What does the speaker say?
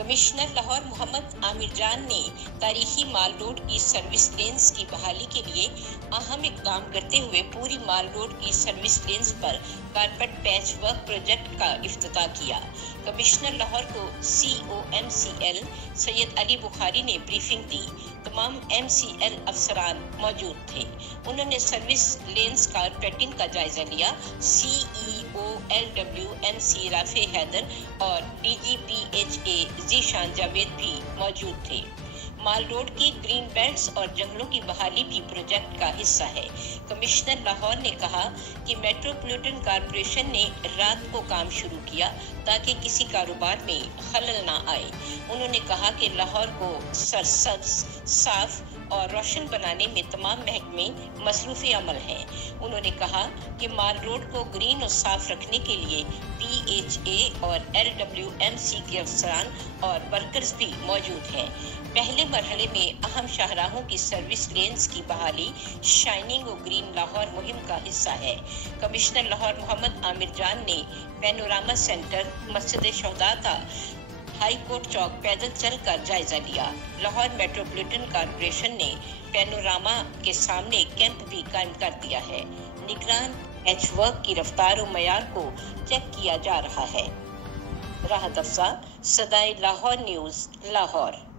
Commissioner Lahore Mohammad Aamir जान ने तारीखी माल रोड की सर्विस लेन्स की बहाली के लिए अहम इकदाम करते हुए पूरी माल रोड की सर्विस लेन्स पर कारपेट पैच वर्क प्रोजेक्ट का इफ्तिताह किया। कमिश्नर लाहौर को COMCL सैयद अली बुखारी ने ब्रीफिंग दी। तमाम MCL अफसरान मौजूद थे। उन्होंने सर्विस लेन्स कारपेटिंग का जायजा लिया। CEO LWMC राफे हैदर और DGPHA जीशान जावेद भी मौजूद थे। माल रोड की ग्रीन बेल्ट्स और जंगलों की बहाली भी प्रोजेक्ट का हिस्सा है। कमिश्नर लाहौर ने कहा कि मेट्रोपॉलिटन कॉरपोरेशन ने रात को काम शुरू किया ताकि किसी कारोबार में खलल ना आए। उन्होंने कहा कि लाहौर को सरसब्ज, साफ और रोशन बनाने में तमाम महकमे मसरूफ़ अमल हैं। उन्होंने कहा कि माल रोड को ग्रीन और साफ रखने के लिए PHA और LWMC के अफसरान और वर्कर्स भी मौजूद हैं। पहले मरहले में अहम शाहराहों की सर्विस लेन्स की बहाली शाइनिंग और ग्रीन लाहौर मुहिम का हिस्सा है। कमिश्नर लाहौर मोहम्मद आमिर जान ने पैनोरामा सेंटर, मस्जिद शहदा का हाई कोर्ट चौक पैदल चलकर जायजा लिया। लाहौर मेट्रोपॉलिटन कॉरपोरेशन ने पैनोरामा के सामने कैंप भी कायम कर दिया है। निगरान पैच वर्क की रफ्तार और मयार को चेक किया जा रहा है। राहत अफसा, सदाए लाहौर न्यूज़, लाहौर।